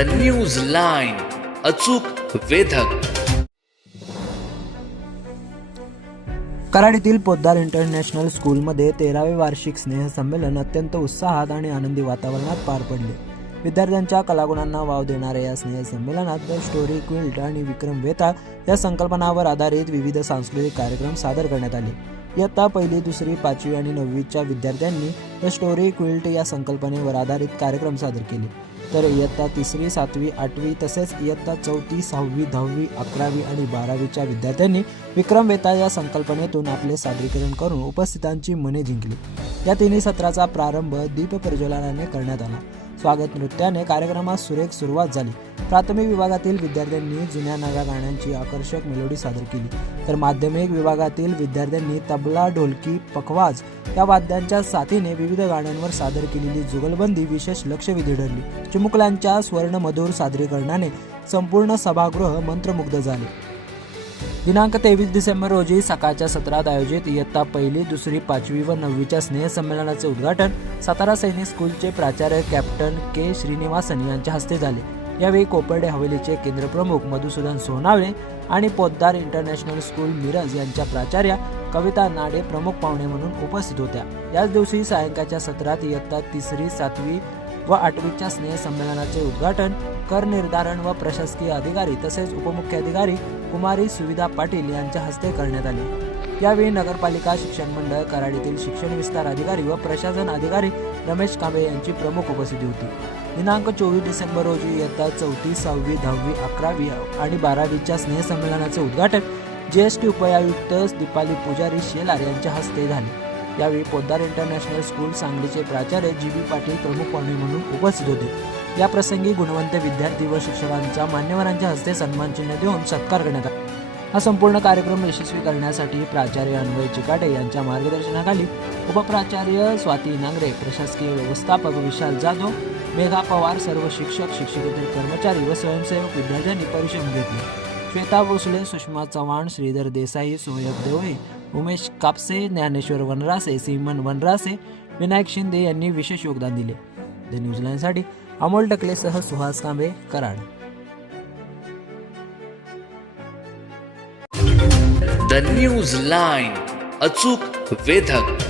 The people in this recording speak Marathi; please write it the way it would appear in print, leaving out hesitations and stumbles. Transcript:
न्यूज लाईन, अचूक वेधक. कराड येथील पोद्दार इंटरनॅशनल स्कूलमध्ये 13वे वार्षिक स्नेहसंमेलन अत्यंत उत्साहात आणि आनंदी वातावरणात पार पडले. विद्यार्थ्यांच्या कलागुणांना वाव देणाऱ्या या स्नेहसंमेलनात द स्टोरी क्विल्ट आणि विक्रम वेताळ या संकल्पनांवर आधारित विविध सांस्कृतिक कार्यक्रम सादर करण्यात आले. इयत्ता 1ली, 2री, 5वी आणि 9वीच्या विद्यार्थ्यांनी द स्टोरी क्विल्ट या संकल्पनेवर आधारित कार्यक्रम सादर केले, तर इयत्ता 3री, 7वी, 8वी तसेच इयत्ता 4थी, 6वी, 10वी, 11वी आणि 12वीच्या विद्यार्थ्यांनी विक्रम वेताळ या संकल्पनेतून आपले सादरीकरण करून उपस्थितांची मने जिंकली. या तिन्ही सत्राचा प्रारंभ दीप प्रज्वलनाने करण्यात आला. स्वागत नृत्याने कार्यक्रमास सुरेख सुरुवात झाली. प्राथमिक विभागातील विद्यार्थ्यांनी जुन्या नव्या गाण्यांची आकर्षक मेलोडी सादर केली, तर माध्यमिक विभागातील विद्यार्थ्यांनी तबला, ढोलकी, पखवाज या वाद्यांच्या साथीने विविध गाण्यांवर सादर केलेली जुगलबंदी विशेष लक्षवेधी ठरली. चिमुकल्यांच्या स्वर्णमधुर सादरीकरणाने संपूर्ण सभागृह मंत्रमुग्ध झाले. दिनांक 23 डिसेंबर रोजी सकाळच्या सत्रात आयोजित इयत्ता 1ली, 2री, 5वी व 9वीच्या स्नेहसंमेलनाचे उद्घाटन सातारा सैनिक स्कूलचे प्राचार्य कॅप्टन के. श्रीनिवासन यांच्या हस्ते झाले. यावेळी कोपर्डे हवेलीचे केंद्रप्रमुख मधुसूदन सोनावळे आणि पोद्दार इंटरनॅशनल स्कूल मिरज यांच्या प्राचार्या कविता नाडे प्रमुख पाहुणे म्हणून उपस्थित होत्या. याच दिवशी सायंकाळच्या सत्रात इयत्ता 3री, 7वी व 8वीच्या स्नेहसंमेलनाचे उद्घाटन कर निर्धारण व प्रशासकीय अधिकारी तसेच उपमुख्याधिकारी कुमारी सुविधा पाटील यांच्या हस्ते करण्यात आले. यावेळी नगरपालिका शिक्षण मंडळ कराड येथील शिक्षण विस्तार अधिकारी व प्रशासन अधिकारी रमेश कांबळे यांची प्रमुख उपस्थिती होती. दिनांक 24 डिसेंबर रोजी इयत्ता 4थी, 6वी, 10वी, 11वी आणि 12वीच्या स्नेहसंमेलनाचे उद्घाटन GST उपायुक्त दीपाली पुजारी शेलार यांच्या हस्ते झाले. यावेळी पोद्दार इंटरनॅशनल स्कूल सांगलीचे प्राचार्य GB पाटील प्रमुख पाहुणे म्हणून उपस्थित होते. या प्रसंगी गुणवंत विद्यार्थी व शिक्षकांचा मान्यवरांच्या हस्ते सन्मानचिन्ह देऊन सत्कार करण्यात आला. हा संपूर्ण कार्यक्रम यशस्वी करण्यासाठी प्राचार्य अन्वय चिकाटे यांच्या मार्गदर्शनाखाली उपप्राचार्य स्वाती नांगरे, प्रशासकीय व्यवस्थापक विशाल जाधव, मेघा पवार, सर्व शिक्षक, शिक्षकेतर कर्मचारी व स्वयंसेवक विद्यार्थ्यांनी परिश्रम घेतले. श्वेता भोसले, सुषमा चव्हाण, श्रीधर देसाई, सोयब देवळे, उमेश कापसे, ज्ञानेश्वर वनरासे, सीमन वनरासे, विनायक शिंदे यांनी विशेष योगदान दिले. द न्यूज लाईनसाठी अमोल टकलेसह Suhas Kamble, Karad. The news line, अचूक वेधक.